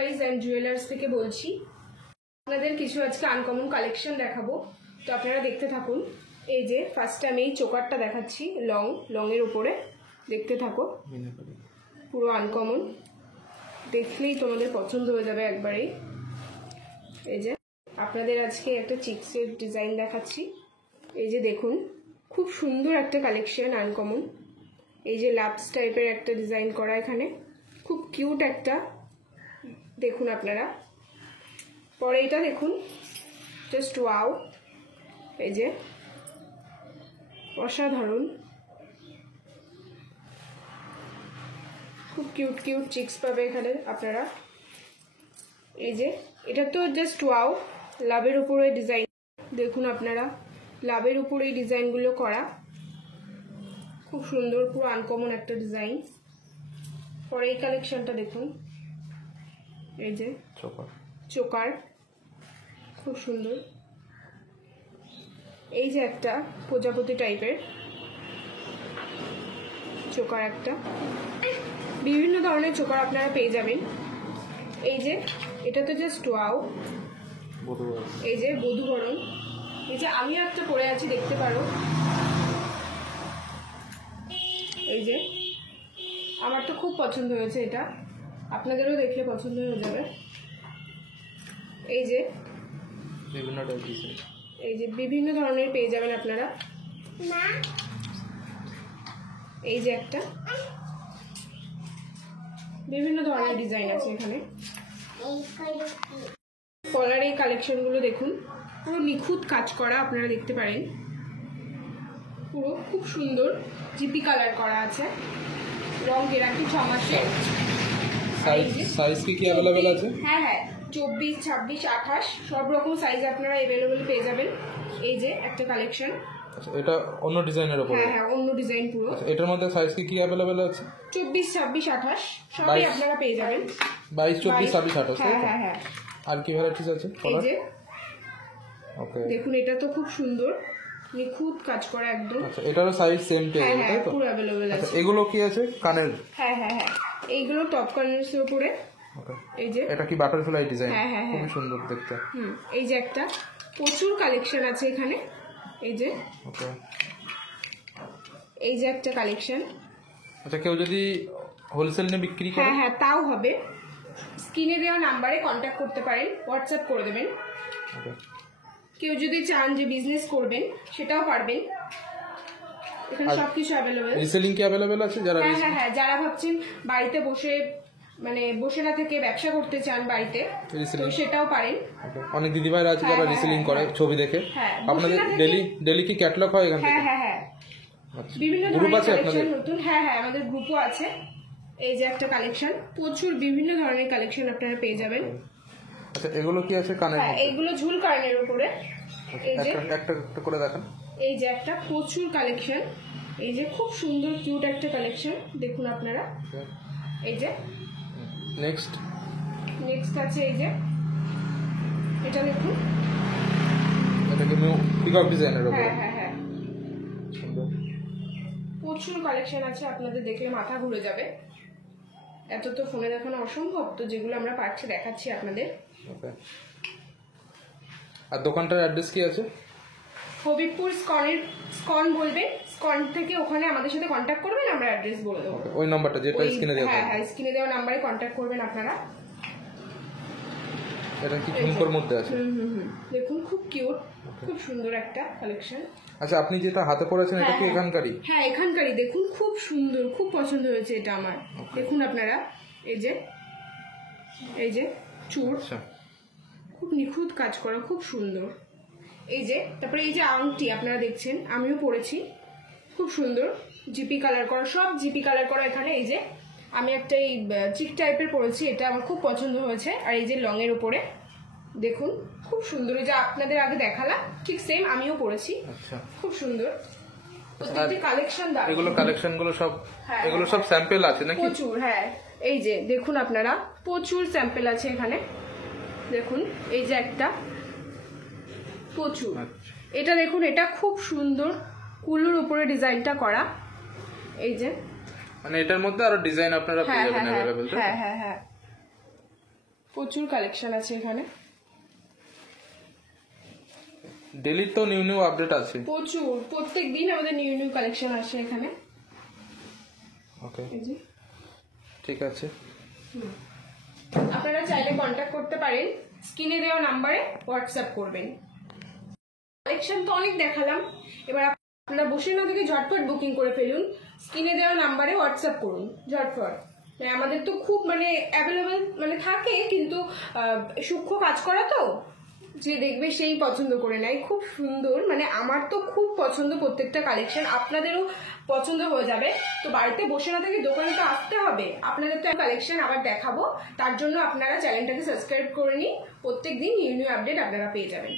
Enterprise and jewellers থেকে বলছি। আপনাদের কিছু আজকে আনকমন কালেকশন দেখাবো, তো আপনারা দেখতে থাকুন। এই যে ফার্স্টে আমি এই চোকারটা দেখাচ্ছি, লংয়ের উপরে, দেখতে থাকো। পুরো আনকমন, দেখলেই তোমাদের পছন্দ হয়ে যাবে একবারেই। এই যে আপনাদের আজকে একটা চিক্সের ডিজাইন দেখাচ্ছি। এই যে দেখুন, খুব সুন্দর একটা কালেকশন, আনকমন। এই যে লাভস টাইপের একটা ডিজাইন করা, এখানে খুব কিউট একটা, দেখুন আপনারা। পরে এটা দেখুন, জাস্ট ওয়াও, এই যে অসাধারণ, খুব কিউট কিউট চিক্স পাবে এখানে আপনারা। এই যে এটা তো জাস্ট ওয়াও, লাভের উপরে ডিজাইন, দেখুন আপনারা, লাভের উপরে এই ডিজাইনগুলো করা, খুব সুন্দর, পুরো আনকমন একটা ডিজাইন। পরে এই কালেকশনটা দেখুন, এই যে চোকার, খুব সুন্দর। এই যে একটা প্রজাপতি টাইপের চোকার, একটা বিভিন্ন ধরনের চোকার আপনারা পেয়ে যাবেন। এই যে এটা তো জাস্ট ওয়াও, এই যে বধূবরণ। এই যে আমিও একটা পরে আছি, দেখতে পারো। এই যে আমার তো খুব পছন্দ হয়েছে এটা, আপনাদেরও দেখলে পছন্দ হয়ে যাবে। এই যে এই যে বিভিন্ন ধরনের পেয়ে যাবেন আপনারা। এই যে একটা বিভিন্ন ধরনের ডিজাইন আছে এখানে। কলার এই কালেকশনগুলো দেখুন, পুরো নিখুঁত কাজ করা, আপনারা দেখতে পারেন। পুরো খুব সুন্দর জিপি কালার করা আছে, রং গ্যারান্টি 6 মাসের। সাইজ কি अवेलेबल আছে? হ্যাঁ হ্যাঁ, 24, 26, 28 সব রকম সাইজ আপনারা अवेलेबल পেয়ে যাবেন। এই যে একটা কালেকশন। আচ্ছা, এটা অন্য ডিজাইনের উপরে? হ্যাঁ হ্যাঁ, অন্য ডিজাইন পুরো। আচ্ছা, এটার মধ্যে সাইজ কি अवेलेबल আছে? 24, 26, 28 সবই আপনারা পেয়ে যাবেন। 22, 24, 26, 28। হ্যাঁ হ্যাঁ হ্যাঁ। আর কি ভ্যারাইটিস আছে? এই যে ওকে, দেখুন, এটা তো খুব সুন্দর, নিখুঁত কাজ করা একদম। আচ্ছা, এটারও সাইজ সেম পেয়ে যাবে, তাই তো? পুরো अवेलेबल আছে। আচ্ছা, এগুলো কি আছে? কানের? হ্যাঁ হ্যাঁ হ্যাঁ, এইগুলো টপ কানের উপরে। ওকে, এই যে এটা কি বাটারফ্লাই ডিজাইন? হ্যাঁ হ্যাঁ, খুব সুন্দর দেখতে। এই যে একটা প্রচুর কালেকশন আছে এখানে। এই যে ওকে, এই যে একটা কালেকশন। আচ্ছা, কেউ যদি হোলসেল নিয়ে বিক্রি করে? হ্যাঁ হ্যাঁ, তাও হবে। স্ক্রিনে দেওয়া নাম্বারে কন্ট্যাক্ট করতে পারেন, হোয়াটসঅ্যাপ করে দেবেন। ওকে, কেউ যদি চান যে বিজনেস করবেন, সেটাও পারবেন। এখানে সবকিছু अवेलेबल। রিসেলিং কি अवेलेबल আছে? যারা হ্যাঁ হ্যাঁ হ্যাঁ, যারা ভাবছেন বাড়িতে বসে, মানে বসে না থেকে ব্যবসা করতে চান বাড়িতে, তো সেটাও পারেন। অনেক দিদিভাইরা আছে যারা রিসেলিং করে ছবি দেখে। হ্যাঁ, আপনাদের ডেলি কি ক্যাটালগ হয় এখান থেকে? হ্যাঁ হ্যাঁ হ্যাঁ, আচ্ছা, বিভিন্ন গ্রুপ ধরনের আছে আপনাদের? কালেকশন নতুন। হ্যাঁ হ্যাঁ, আমাদের গ্রুপও আছে। এই যে একটা কালেকশন, প্রচুর বিভিন্ন ধরনের কালেকশন আপনারা পেয়ে যাবেন। আচ্ছা, এগুলো কি আছে কানের? হ্যাঁ, এইগুলো ঝুল কানের উপরে। এই যে একটা করে দেখান। এই যে একটা প্রচুর কালেকশন, এই যে খুব সুন্দর কিউট একটা কালেকশন, দেখুন আপনারা। এই যে নেক্সট আছে, এই যে এটা দেখুন, এটা কি পিকক ডিজাইনের উপরে? হ্যাঁ হ্যাঁ হ্যাঁ, সুন্দর, প্রচুর কালেকশন আছে, আপনাদের দেখলে মাথা ঘুরে যাবে। এত তো ফোনে দেখানো অসম্ভব, তো যেগুলো আমরা পারছি দেখাচ্ছি আপনাদের। ওকে, আর দোকানটার অ্যাড্রেস কি আছে? হবিবপুর স্কন বলবেন, স্কন থেকে ওখানে আমাদের সাথে কন্ট্যাক্ট করবেন, আমরা অ্যাড্রেস বলে দেবো। ওই নাম্বারটা যেটা স্ক্রিনে দেওয়া? হ্যাঁ হ্যাঁ, স্ক্রিনে দেওয়া নাম্বারে কন্ট্যাক্ট করবেন আপনারা। এটা কি ঝুমকোর মধ্যে আছে? দেখুন, খুব কিউট, খুব সুন্দর একটা কালেকশন। আচ্ছা, আপনি যেটা হাতে পরেছেন এটা কি এখানকারই? হ্যাঁ, এখানকারই। দেখুন, খুব সুন্দর, খুব পছন্দ হয়েছে এটা আমার। দেখুন আপনারা, এই যে চুড়, খুব নিখুঁত কাজ করা, খুব সুন্দর। এই যে তারপরে এই যে আংটি আপনারা দেখছেন, আমিও পরেছি, খুব সুন্দর, জিপি কালার করা, সব জিপি কালার করা এখানে। এই যে আমি একটা এই চিক টাইপের পরেছি, এটা আমার খুব পছন্দ হয়েছে। আর এই যে লং এর উপরে দেখুন, খুব সুন্দর, এই যে আপনাদের আগে দেখালাম ঠিক সেম আমিও পরেছি। আচ্ছা, খুব সুন্দর কালেকশন। এগুলো সব স্যাম্পল আছে নাকি? প্রচুর, হ্যাঁ। এই যে দেখুন আপনারা, প্রচুর স্যাম্পল আছে এখানে। দেখুন, এই যে একটা প্রচুর, এটা দেখুন, এটা খুব সুন্দর, কুলুর উপরে ডিজাইনটা করা। এই যে মানে এটার মধ্যে আরো ডিজাইন আপনারা পেয়ে যাবেন अवेलेबल। হ্যাঁ হ্যাঁ হ্যাঁ, প্রচুর কালেকশন আছে এখানে, ডেলি তো নিউ নিউ আপডেট আছে। প্রচুর, প্রত্যেক দিন আমাদের নিউ নিউ কালেকশন আসে এখানে। ওকে, এই যে ঠিক আছে। আপনারা চাইলে কন্ট্যাক্ট করতে পারেন, স্ক্রিনে দেওয়া নাম্বারে হোয়াটসঅ্যাপ করবেন। কালেকশন তো অনেক দেখালাম, এবার আপনারা বসে না থেকে ঝটপট বুকিং করে ফেলুন, স্ক্রিনে দেওয়া নাম্বারে হোয়াটসঅ্যাপ করুন ঝটপট। আমাদের তো খুব অ্যাভেলেবেল থাকে, কিন্তু সূক্ষ্ম কাজ করা তো, যে দেখবে সেই পছন্দ করে নেয়। খুব সুন্দর, আমার তো খুব পছন্দ প্রত্যেকটা কালেকশন, আপনাদেরও পছন্দ হয়ে যাবে। তো বাড়িতে বসে না থেকে দোকানে তো আসতে হবে, আপনাদের তো কালেকশন আবার দেখাবো, তার জন্য আপনারা চ্যানেলটাকে সাবস্ক্রাইব করে নিন, প্রত্যেক দিন নিউ নিউ আপডেট আপনারা পেয়ে যাবেন।